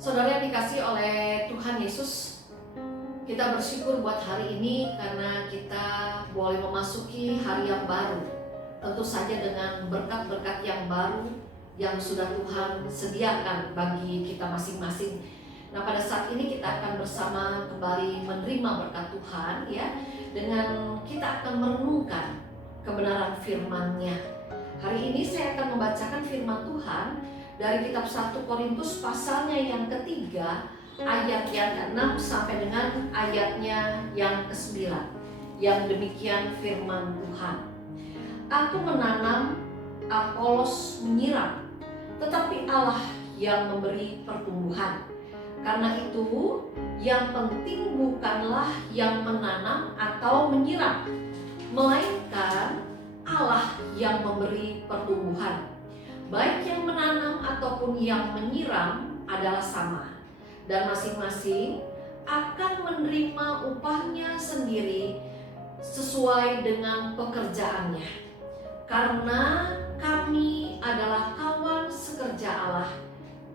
Saudara yang dikasih oleh Tuhan Yesus, kita bersyukur buat hari ini karena kita boleh memasuki hari yang baru. Tentu saja dengan berkat-berkat yang baru yang sudah Tuhan sediakan bagi kita masing-masing. Nah, pada saat ini kita akan bersama kembali menerima berkat Tuhan ya, dengan kita akan merenungkan kebenaran firman-Nya. Hari ini saya akan membacakan firman Tuhan dari kitab 1 Korintus pasalnya yang ketiga, ayat yang ke-6 sampai dengan ayatnya yang ke-9. Yang demikian firman Tuhan. Aku menanam, Apolos menyiram, tetapi Allah yang memberi pertumbuhan. Karena itu, yang penting bukanlah yang menanam atau menyiram, melainkan Allah yang memberi pertumbuhan. Baik yang menanam ataupun yang menyiram adalah sama, dan masing-masing akan menerima upahnya sendiri sesuai dengan pekerjaannya. Karena kami adalah kawan sekerja Allah,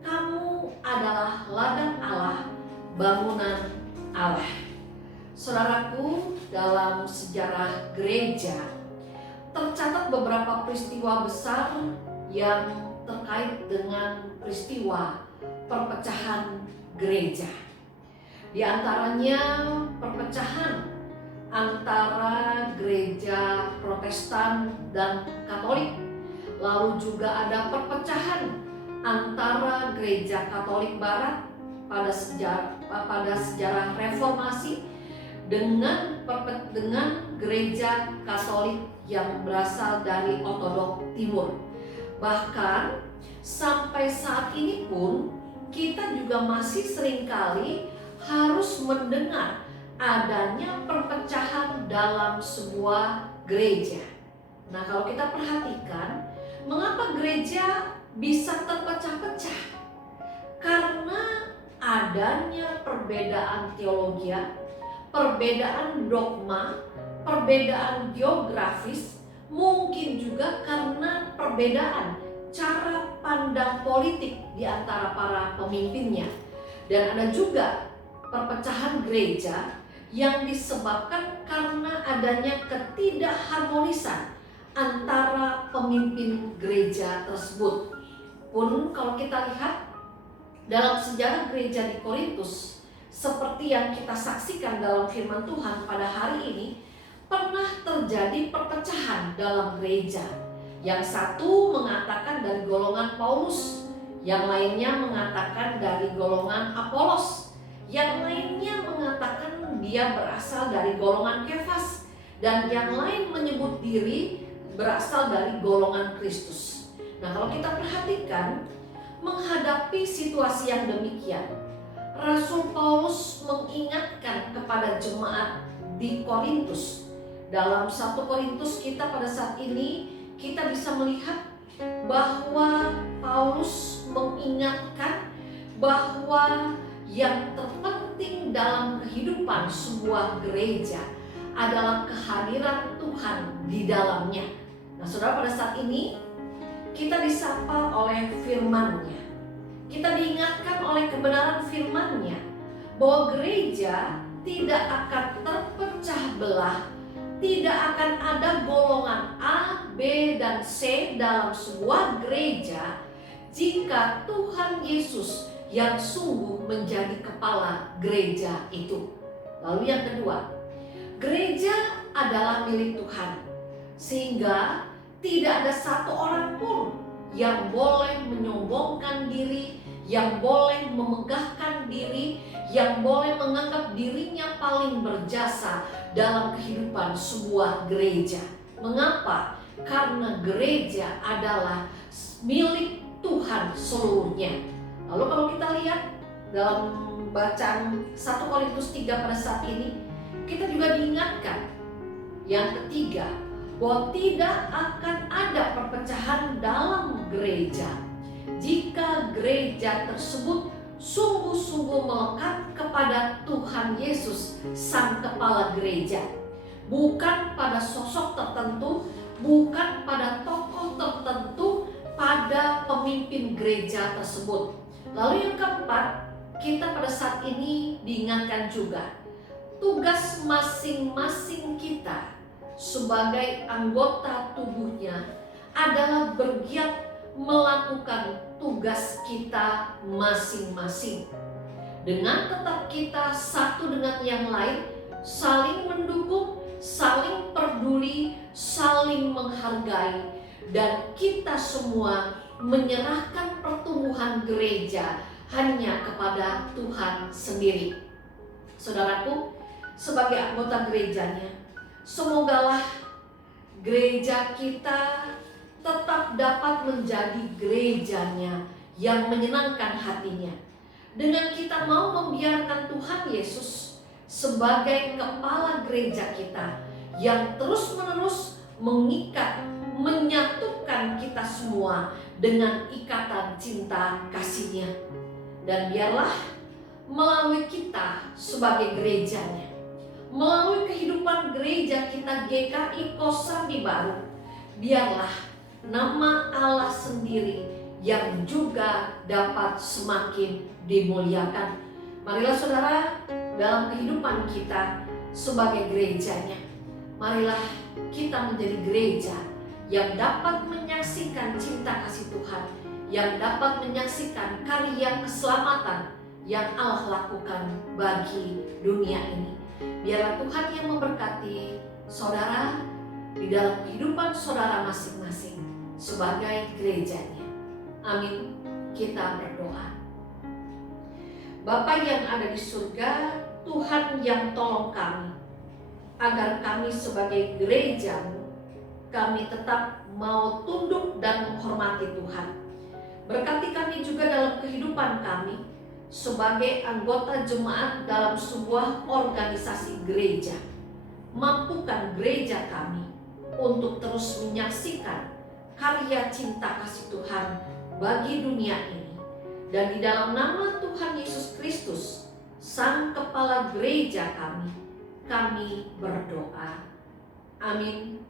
kamu adalah ladang Allah, bangunan Allah. Saudaraku, dalam sejarah gereja tercatat beberapa peristiwa besar yang terkait dengan peristiwa perpecahan gereja. Di antaranya perpecahan antara gereja Protestan dan Katolik. Lalu juga ada perpecahan antara gereja Katolik Barat pada sejarah reformasi dengan gereja Katolik yang berasal dari Ortodok Timur. Bahkan sampai saat ini pun kita juga masih seringkali harus mendengar adanya perpecahan dalam sebuah gereja. Nah, kalau kita perhatikan, mengapa gereja bisa terpecah-pecah? Karena adanya perbedaan teologi, perbedaan dogma, perbedaan geografis, mungkin juga karena perbedaan cara pandang politik di antara para pemimpinnya. Dan ada juga perpecahan gereja yang disebabkan karena adanya ketidakharmonisan antara pemimpin gereja tersebut. Pun kalau kita lihat dalam sejarah gereja di Korintus, seperti yang kita saksikan dalam firman Tuhan pada hari ini, pernah terjadi perpecahan dalam gereja. Yang satu mengatakan dari golongan Paulus, yang lainnya mengatakan dari golongan Apolos, yang lainnya mengatakan dia berasal dari golongan Kefas, dan yang lain menyebut diri berasal dari golongan Kristus. Nah, kalau kita perhatikan, menghadapi situasi yang demikian, Rasul Paulus mengingatkan kepada jemaat di Korintus. Dalam 1 Korintus kita pada saat ini kita bisa melihat bahwa Paulus mengingatkan bahwa yang terpenting dalam kehidupan sebuah gereja adalah kehadiran Tuhan di dalamnya. Nah, saudara, pada saat ini kita disapa oleh firman-Nya. Kita diingatkan oleh kebenaran firman-Nya bahwa gereja tidak akan terpecah belah. Tidak akan ada golongan A, B, dan C dalam sebuah gereja jika Tuhan Yesus yang sungguh menjadi kepala gereja itu. Lalu yang kedua, gereja adalah milik Tuhan, sehingga tidak ada satu orang pun yang boleh menyombongkan diri, yang boleh memegahkan diri, yang boleh menganggap dirinya paling berjasa dalam kehidupan sebuah gereja. Mengapa? Karena gereja adalah milik Tuhan seluruhnya. Lalu kalau kita lihat dalam bacaan 1 Korintus 3 pada saat ini, kita juga diingatkan yang ketiga, bahwa tidak akan ada perpecahan dalam gereja jika gereja tersebut sungguh-sungguh melekat kepada Tuhan Yesus, Sang Kepala Gereja. Bukan pada sosok tertentu, bukan pada tokoh tertentu, pada pemimpin gereja tersebut. Lalu yang keempat, kita pada saat ini diingatkan juga tugas masing-masing kita sebagai anggota tubuhnya adalah bergiat melakukan tugas kita masing-masing. Dengan tetap kita satu dengan yang lain, saling mendukung, saling peduli, saling menghargai, dan kita semua menyerahkan pertumbuhan gereja hanya kepada Tuhan sendiri. Saudaraku, sebagai anggota gerejanya, semogalah gereja kita tetap dapat menjadi gerejanya yang menyenangkan hatinya. Dengan kita mau membiarkan Tuhan Yesus sebagai kepala gereja kita yang terus-menerus mengikat, menyatukan kita semua dengan ikatan cinta kasih-Nya. Dan biarlah melalui kita sebagai gerejanya, melalui kehidupan gereja kita GKI Kosambi Baru, biarlah nama Allah sendiri yang juga dapat semakin dimuliakan. Marilah saudara, dalam kehidupan kita sebagai gerejanya, marilah kita menjadi gereja yang dapat menyaksikan cinta kasih Tuhan, yang dapat menyaksikan karya keselamatan yang Allah lakukan bagi dunia ini. Biarlah Tuhan yang memberkati saudara di dalam kehidupan saudara masing-masing sebagai gerejanya. Amin. Kita berdoa. Bapa yang ada di surga, Tuhan yang tolong kami, agar kami sebagai gereja-Mu, kami tetap mau tunduk dan menghormati Tuhan. Berkati kami juga dalam kehidupan kami sebagai anggota jemaat dalam sebuah organisasi gereja. Mampukan gereja kami untuk terus menyaksikan karya cinta kasih Tuhan bagi dunia ini. Dan di dalam nama Tuhan Yesus Kristus, Sang Kepala Gereja kami berdoa. Amin.